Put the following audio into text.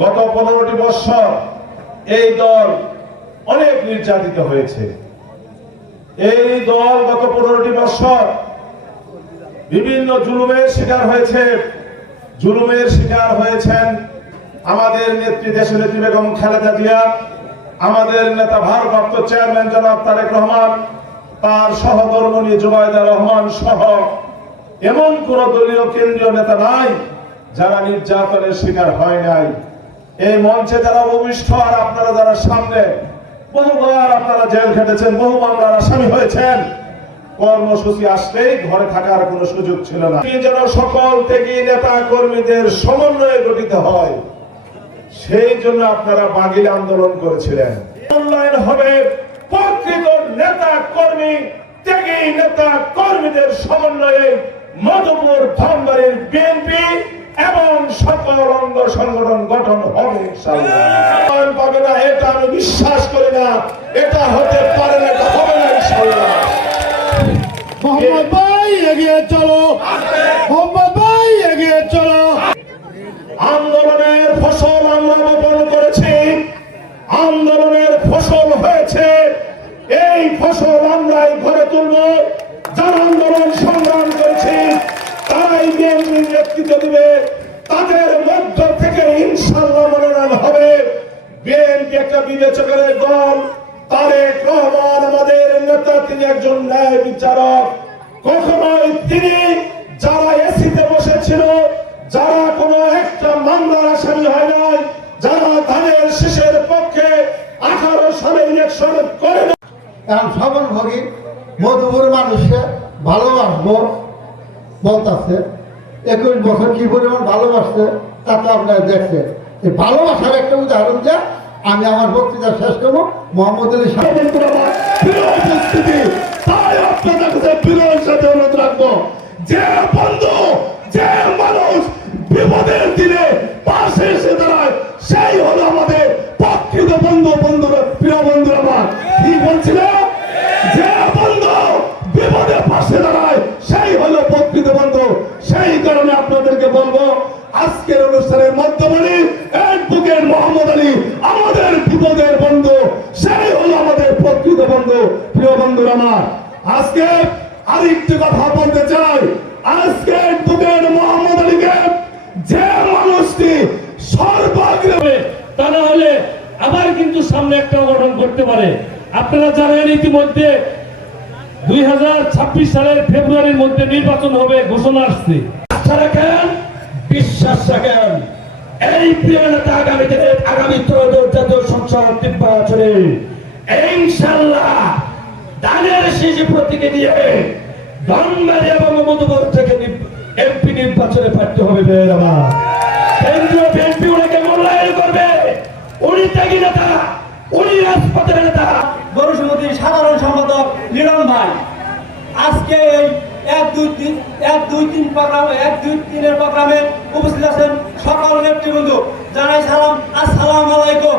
গত পনেরোটি বৎসর এই দল অনেক নির্যাতিত হয়েছে। এই দল গত পনেরোটি বৎসর বিভিন্ন জুলুমের শিকার হয়েছে। জুলুমের শিকার হয়েছেন আমাদের নেত্রী দেশের নেত্রী বেগম খালেদা জিয়া, আমাদের নেতা ভারপ্রাপ্ত চেয়ারম্যান জনাব তারেক রহমান, তার সহধর্মণী জুবাইদা রহমান সহ এমন কোন দলীয় কেন্দ্রীয় নেতা নাই যারা নির্যাতনের শিকার হয় নাই, এই মঞ্চে যারা ভূমিষ্ঠ আর আপনারা যারা সামনে, বহুবার আপনারা জেল খেটেছেন বহু মামলার আসামি হয়েছেন। কর্মসূচি ঘরে থাকার সুযোগ ছিল না। যেন সকল থেকে নেতা কর্মীদের সমন্বয়ে গঠিত হয়। সেই জন্য আপনারা বাগিল আন্দোলন করেছিলেন। উন্নয়ন হবে, প্রকৃত নেতা কর্মী নেতা কর্মীদের সমন্বয়ে মধুপুর ধনবাড়ির বিএনপি সংগঠন গঠন হবে পাবে না এটা আমি বিশ্বাস করি না এটা হতে পারে না এটা হবে না ইনশাআল্লাহ। মোহাম্মদ ভাই এগিয়ে চলো। মোহাম্মদ ভাই এগিয়ে চলো। আন্দোলনের ফসল আমরা বপন করেছি আন্দোলনের ফসল হয়েছে এই ফসল আমরাই ঘরে তুলব। যারা আন্দোলন সংগ্রাম বিএনপি একটা বিবেচকের দল, তারেক রহমান আমাদের নেতা, তিনি একজন ন্যায় বিচারক। কখনোই তিনি যারা এসিতে বসেছিল, যারা কোনো একটা মামলার আসামি হয় নাই, যারা ধানের শেষের পক্ষে আঠারো সালে ইলেকশন করে না এখন সবল ভোগী, মধুপুর মানুষকে ভালোবাসবো বলতেছে, একুশ বছর কি পরিমাণ ভালোবাসছে তা তো আপনারা দেখছেন। ভালোবাসার একটা উদাহরণ যে আমি আমার বক্তৃতা শেষ করব। মোহাম্মদ আলী রাখব যে বন্ধু যে মানুষ বিপদের দিনে পাশে এসে দাঁড়ায় সেই হলো আমাদের প্রকৃত বন্ধু। বন্ধু প্রিয় আমার কি বলছিলাম যে বন্ধু বিপদে পাশে দাঁড়ায় সেই হলো প্রকৃত বন্ধু সেই কারণে আপনাদেরকে বলব, আজকের অনুষ্ঠানের মধ্যমণি বিপদের বন্ধু, সেই হলো আমাদের প্রকৃত বন্ধু। প্রিয় বন্ধুরা আমার, আজকে আরেকটি কথা বলতে চাই। আজকে অ্যাডভোকেট মোহাম্মদ আলীকে যে মানুষটি সর্বাগ্রে তা না হলে আবার কিন্তু সামনে একটা গঠন করতে পারে। আপনারা জানেন ইতিমধ্যে দুই হাজার ছাব্বিশ সালের ফেব্রুয়ারির মধ্যে নির্বাচন হবে, ঘোষণা আসছে। আস্থা রাখেন, বিশ্বাস রাখেন। এই প্রিয় নেতা আগামী দিনে আগামী ত্রয়োদশ জাতীয় সংসদ নির্বাচনে ইনশাল্লাহ দানের শেষে প্রতীকে নিয়ে ধনবাড়ি এবং মধুবর থেকে এমপি নির্বাচনে পাঠ্য হবে বের কেন্দ্রীয় বিএনপি ওনাকে মূল্যায়ন করবে। উনি ত্যাগী নেতা, উনি রাজপথের নেতা। গরু সাধারণ সম্পাদক লিরন ভাই। আজকে এই এক দুই তিন, এক দুই তিন প্রোগ্রাম এক দুই তিনের প্রোগ্রামে উপস্থিত আছেন সকল নেতৃবৃন্দ। জানাই সালাম। আসসালাম আলাইকুম।